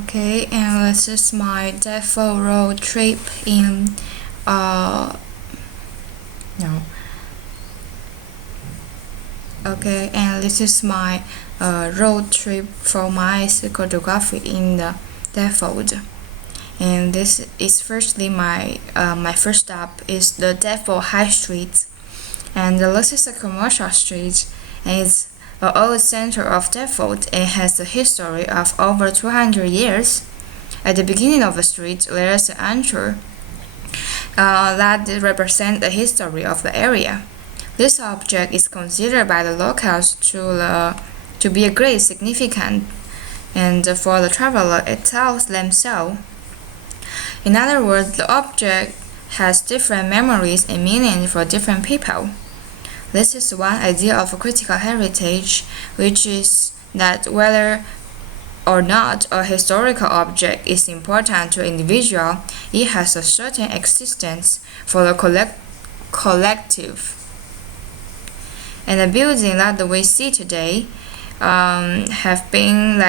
Okay, and this is my default road trip in no. Okay, and this is my road trip for my psychogeographic in the default. And this is firstly my first stop is the default High Street, and this is a commercial street, and it's an old center of Deptford and has a history of over 200 years. At the beginning of the street, there is an entry that represents the history of the area. This object is considered by the locals to be a great significant, and for the traveler it tells them so. In other words, the object has different memories and meaning for different people. This is one idea of critical heritage, which is that whether or not a historical object is important to an individual, it has a certain existence for the collective. And the building that we see today have been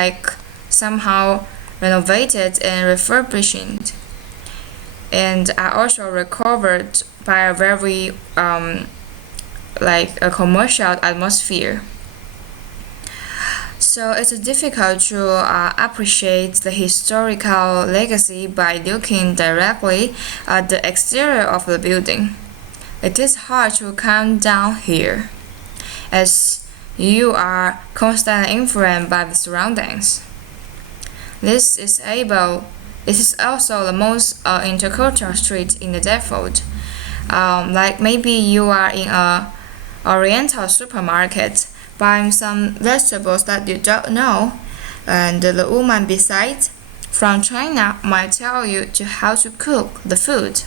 somehow renovated and refurbished, and are also recovered by a very a commercial atmosphere. So it's difficult to appreciate the historical legacy by looking directly at the exterior of the building. It is hard to calm down here, as you are constantly influenced by the surroundings. This is also the most intercultural street in the Deptford. Maybe you are in a Oriental supermarket buying some vegetables that you don't know, and the woman beside from China might tell you how to cook the food.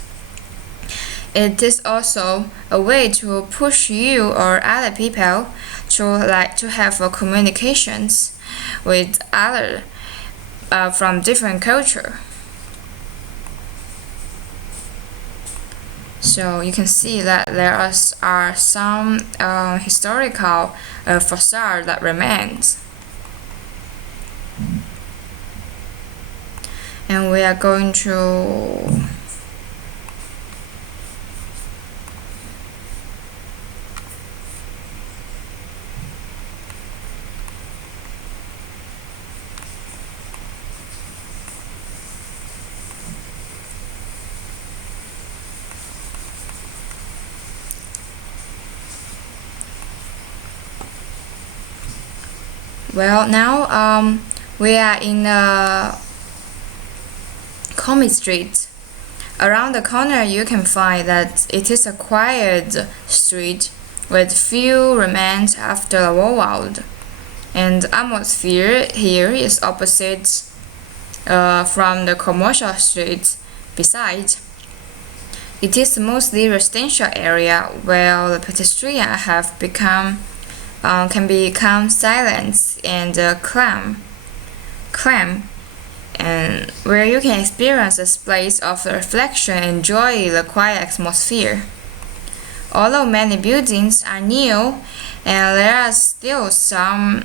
It is also a way to push you or other people to have communications with other from different culture. So you can see that there are some historical facade that remains. And we are going to now we are in Comet Street. Around the corner you can find that it is a quiet street with few remains after the war, and the atmosphere here is opposite from the commercial street beside. It is mostly residential area where the pedestrians have can become silent and calm, and where you can experience a place of reflection and enjoy the quiet atmosphere. Although many buildings are new, and there are still some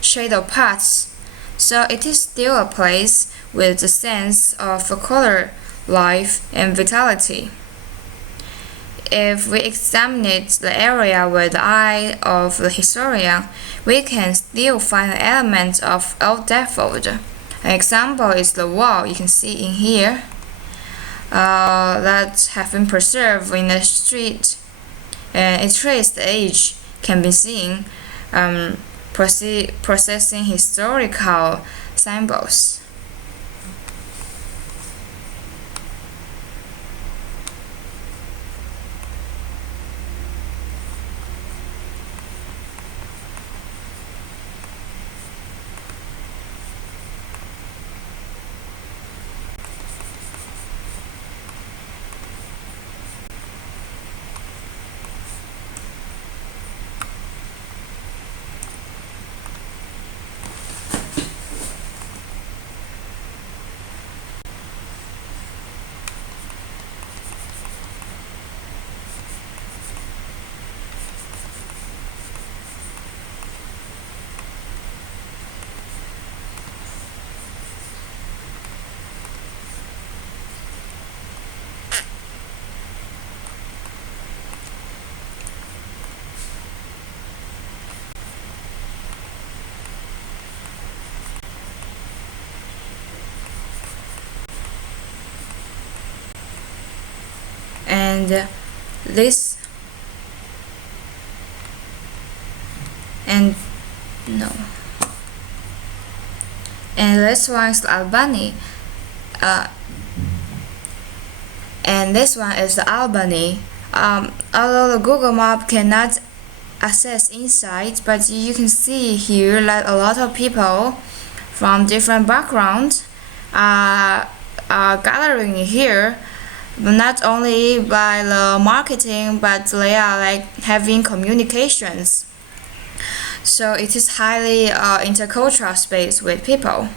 shadow parts, so it is still a place with a sense of color, life, and vitality. If we examine the area with the eye of the historian, we can still find elements of old Deptford. An example is the wall you can see in here that have been preserved in the street, and its traced age can be seen processing historical symbols. and this and no and this one is Albany, and this one is the Albany. Although the Google Map cannot access inside, but you can see here that a lot of people from different backgrounds are gathering here, not only by the marketing, but they are like having communications. So it is highly intercultural space with people.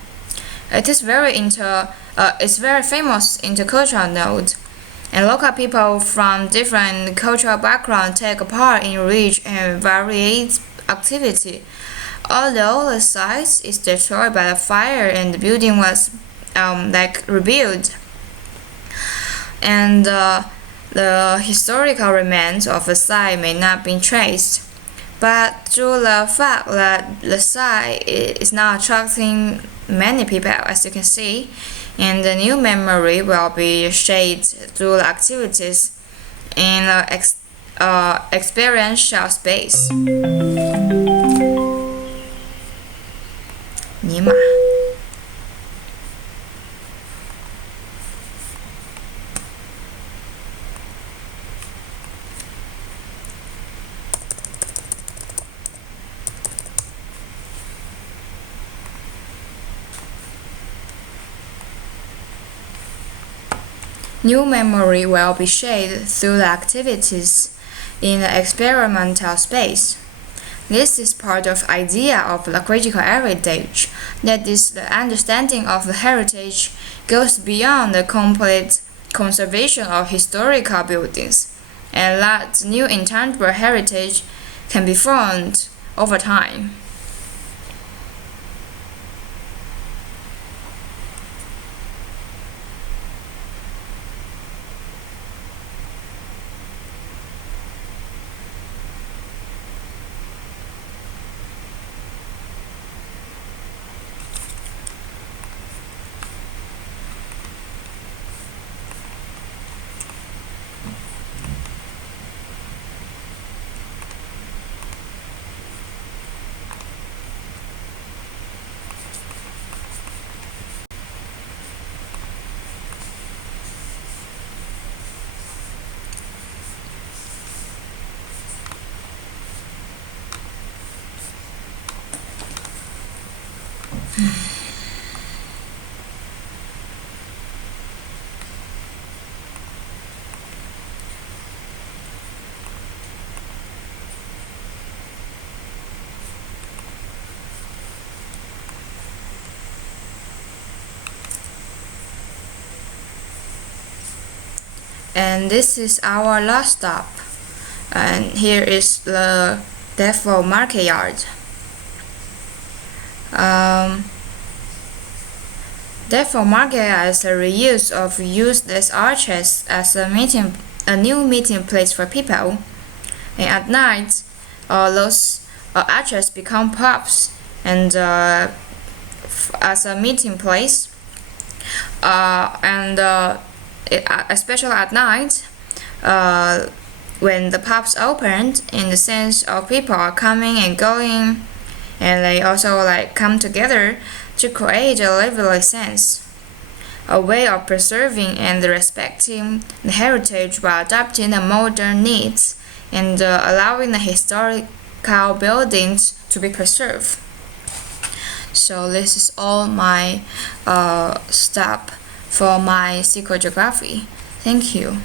It is it's very famous intercultural node, and local people from different cultural backgrounds take part in rich and varied activity. Although the site is destroyed by the fire and the building was rebuilt, and the historical remains of the site may not be traced. But due to the fact that the site is now attracting many people, as you can see, and the new memory will be shaped through the activities in the experiential space. 尼玛。New memory will be shaped through the activities in the experimental space. This is part of the idea of the critical heritage, that is, the understanding of the heritage goes beyond the complete conservation of historical buildings, and that new intangible heritage can be formed over time. And this is our last stop, and here is the Defo market yard. Defo market yard is a reuse of useless arches as a new meeting place for people, and at night those arches become pubs and as a meeting place, especially at night, when the pubs opened, in the sense of people are coming and going, and they also come together to create a lively sense, a way of preserving and respecting the heritage while adapting the modern needs and allowing the historical buildings to be preserved. So this is all my step for my psychogeography. Thank you.